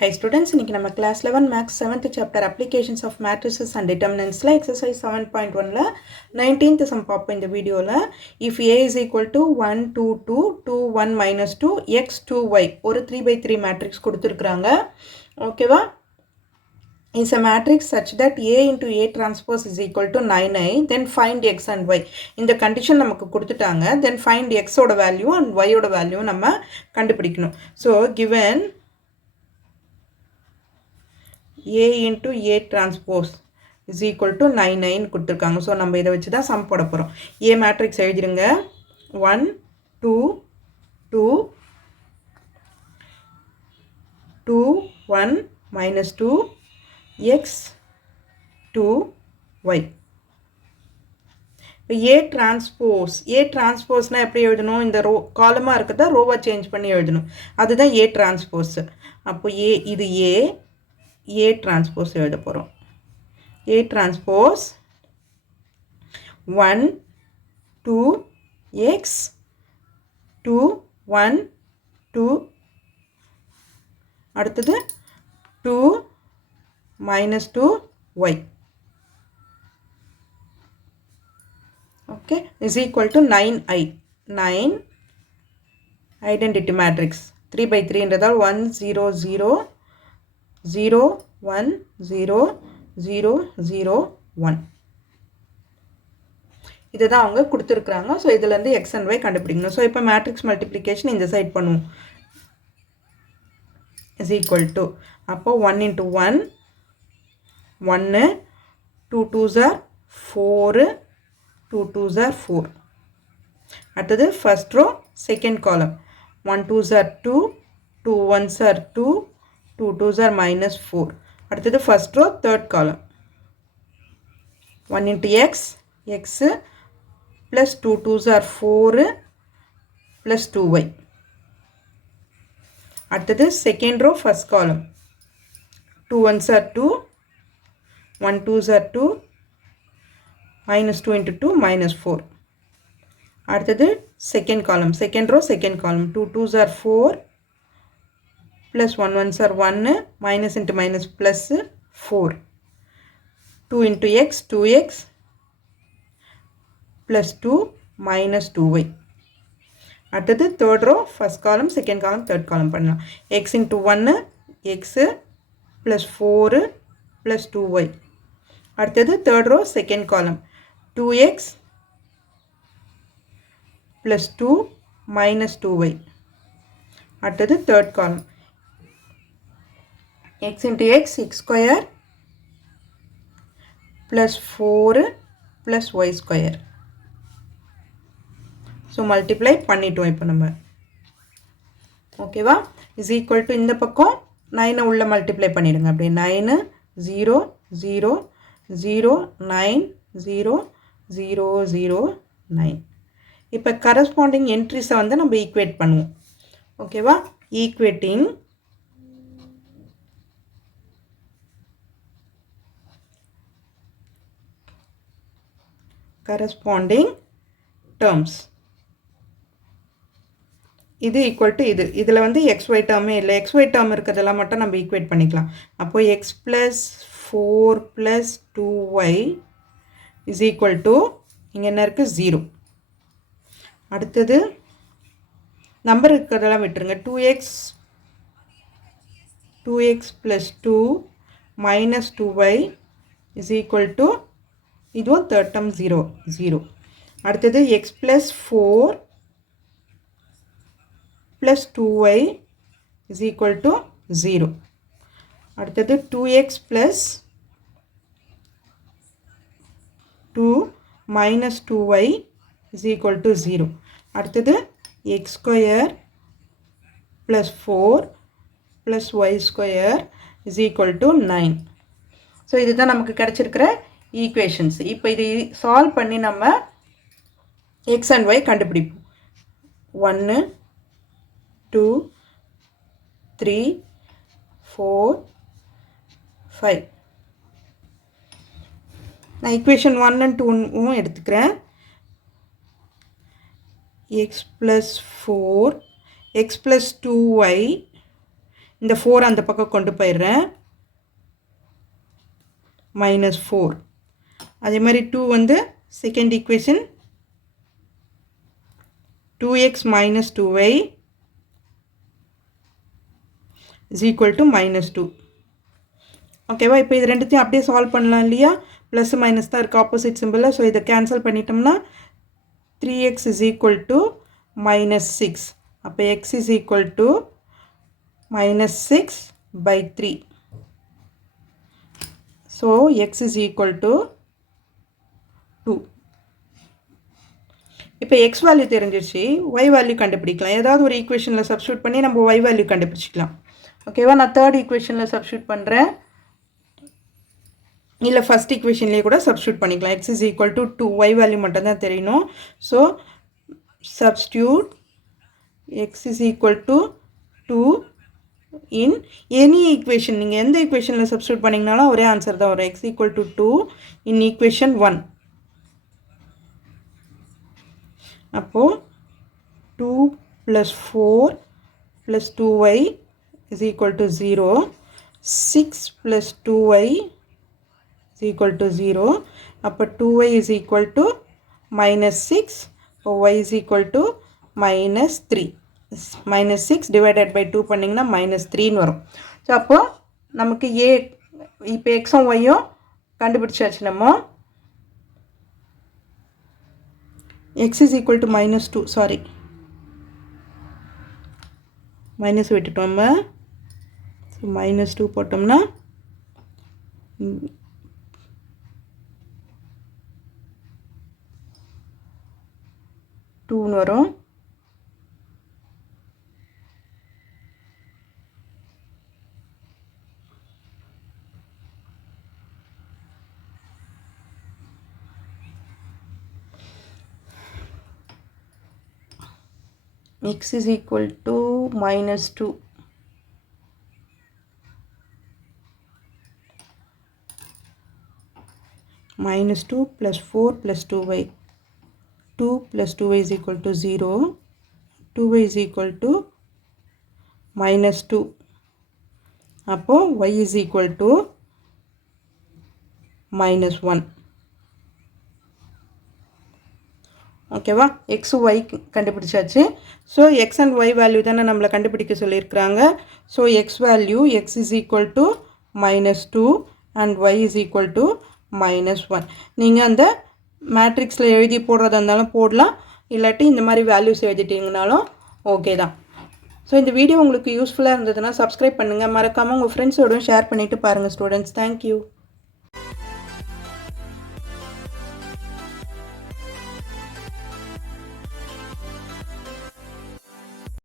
Hi students, இன்னைக்கு நம்ம class 11 Maths 7th chapter Applications of Matrices and Determinantsல exercise 7.1ல 19th sum பார்ப்போம் இந்த வீடியோல. If A is equal to 1, 2, 2, 2, 1 minus 2, x, 2y ஒரு 3x3 matrix கொடுத்திருக்கிறாங்க. ஓகேவா? Is a matrix such that A into A transpose is equal to 9i, then find x and y. இந்த condition நமக்கு கொடுத்துட்டாங்க. Then find x ஓட value and y ஓட value நம்ம கண்டுபிடிக்கணும். So, given A into A transpose is equal to 9 கொடுத்திருக்காங்க. So நம்ம இதை வச்சு தான் சம் போட போகிறோம். A மேட்ரிக்ஸ் எழுதிருங்க. 1 2 2 2 1 minus 2 x 2 y. A டிரான்ஸ்போஸ்னால் எப்படி எழுதணும்? இந்த ரோ காலமாக இருக்கிறத ரோவாக சேஞ்ச் பண்ணி எழுதணும். அதுதான் A டிரான்ஸ்போஸ். அப்போ இது A transpose எழுத போகிறோம். A transpose 1 2 x 2 1 2 அடுத்தது 2 minus 2 y. Okay, is equal to 9i. 9 identity matrix 3 by 3 என்றதால் 1 0 0 0 1 0 0 0 1 இதுதான் அவங்க கொடுத்துருக்குறாங்க. ஸோ இதுலேருந்து எக்ஸ் அண்ட் ஒய் கண்டுபிடிக்கணும். ஸோ இப்போ மேட்ரிக்ஸ் மல்டிப்ளிகேஷன் இந்த சைட் பண்ணுவோம். இஸ் ஈக்குவல் டு அப்போ 1 into 1 1 2 2s are 4 2 2s are 4. அடுத்தது first row second column 1 2s are 2 2 1s are 2 2 2s are minus 4. அடுத்தது first row third column 1 into x plus 2 2s are 4 plus 2y. அடுத்தது second row first column 2 1s are 2 1 2s are 2 minus 2 into 2 minus 4. அடுத்தது second row second column 2 2s are 4 plus 1 1s are 1 minus into minus plus 4 2 into x 2x plus 2 minus 2y. அடுத்தது third row first column second column third column பண்ணலாம். x into 1 x plus 4 plus 2y. அடுத்தது third row second column 2x plus 2 minus 2y. அடுத்தது third column x into x square plus 4 plus y square. So multiply பண்ணிட்டோம் இப்போ நம்ம. ஓகேவா? is equal to இந்த பக்கம் 9 உள்ள மல்டிப்ளை பண்ணிடுங்க. அப்படியே 9 0 0 0 9 0 0 0 9. இப்போ கரஸ்பாண்டிங் என்ட்ரிஸை வந்து நம்ம ஈக்குவேட் பண்ணுவோம். ஓகேவா? ஈக்குவேட்டிங் corresponding terms இது equal to இதில் வந்து xy term இல்லை. xy term இருக்கிறதெல்லாம் மட்டும் நம்ம ஈக்குவேட் பண்ணிக்கலாம். அப்போ x plus 4 plus 2y is equal to இங்கே என்ன இருக்குது 0. அடுத்தது நம்பர் இருக்கிறதெல்லாம் விட்டுருங்க. 2x plus 2 minus 2y is equal to இதுவும் third term 0 0. அடுத்தது x plus 4 plus 2y is equal to 0. அடுத்தது 2x plus 2 minus 2y is equal to 0. அடுத்தது x square plus 4 plus y square is equal to 9. So இதுதான் நமக்கு கிடைச்சிருக்கிற equations. இப்போ இதை solve பண்ணி நம்ம எக்ஸ் அண்ட் ஒய் கண்டுபிடிப்போம். 1 2 3 4 5. நான் ஈக்குவேஷன் 1 and 2 எடுத்துக்கிறேன். x plus 4 x plus 2y இந்த 4 அந்த பக்கம் கொண்டு போயிடுறேன். -4. அதே மாதிரி 2 வந்து second equation 2x minus 2y is equal to -2. ஓகேவா? இப்போ இது ரெண்டுத்தையும் அப்படியே சால்வ் பண்ணலாம் இல்லையா? ப்ளஸ் மைனஸ் தான் இருக்குது ஆப்போசிட் சிம்பிளில். ஸோ இதை கேன்சல் பண்ணிட்டோம்னா 3x is equal to -6. அப்போ x is equal to -6/3. So x is equal to 2. இப்போ x வேல்யூ தெரிஞ்சிருச்சு, y வேல்யூ கண்டுபிடிக்கலாம். ஏதாவது ஒரு ஈக்குவேஷனில் சப்ஸ்டியூட் பண்ணி நம்ம y வேல்யூ கண்டுபிடிச்சிக்கலாம். ஓகேவா? நான் தேர்ட் ஈக்குவேஷனில் சப்ஸ்டியூட் பண்ணுறேன், இல்லை ஃபஸ்ட் ஈக்குவேஷன்லேயே கூட சப்ஸ்டியூட் பண்ணிக்கலாம். x is equal to 2, y value மட்டும்தான் தெரியணும். So substitute x is equal to 2 in any equation. நீங்கள் எந்த ஈக்குவேஷனில் சப்ஸ்டியூட் பண்ணிங்கனாலும் ஒரே ஆன்சர் தான் வரும். x equal to 2 in equation 1. அப்போது 2 plus 4 plus 2y is equal to 0. 6 plus 2y is equal to 0. அப்போ 2y is equal to -6. அப்போ y is equal to -3. -6 divided by 2 பண்ணிங்கன்னா -3ன்னு வரும். ஸோ அப்போ நமக்கு a இப்போ எக்ஸும் ஒய்யும் கண்டுபிடிச்சாச்சு. நம்ம x is equal to -2, sorry minus விட்டுட்டோம் நம்ம. ஸோ -2 போட்டோம்னா 2ன்னு வரும். x is equal to -2. -2 plus 4 plus 2y. 2 plus 2y is equal to 0. 2y is equal to -2. அப்போ y is equal to -1. ஓகேவா? எக்ஸ் ஒய் கண்டுபிடிச்சாச்சு. So x and y value தானே நம்மளை கண்டுபிடிக்க சொல்லியிருக்கிறாங்க. So x value x is equal to -2 and y is equal to -1. நீங்கள் அந்த மேட்ரிக்ஸில் எழுதி போடுறதா இருந்தாலும் போடலாம், இல்லாட்டி இந்த மாதிரி வேல்யூஸ் எழுதிட்டிங்கனாலும் ஓகே தான். ஸோ இந்த வீடியோ உங்களுக்கு யூஸ்ஃபுல்லாக இருந்ததுன்னா சப்ஸ்கிரைப் பண்ணுங்கள். மறக்காமல் உங்கள் ஃப்ரெண்ட்ஸோடும் ஷேர் பண்ணிவிட்டு பாருங்கள் ஸ்டூடெண்ட்ஸ். தேங்க்யூ.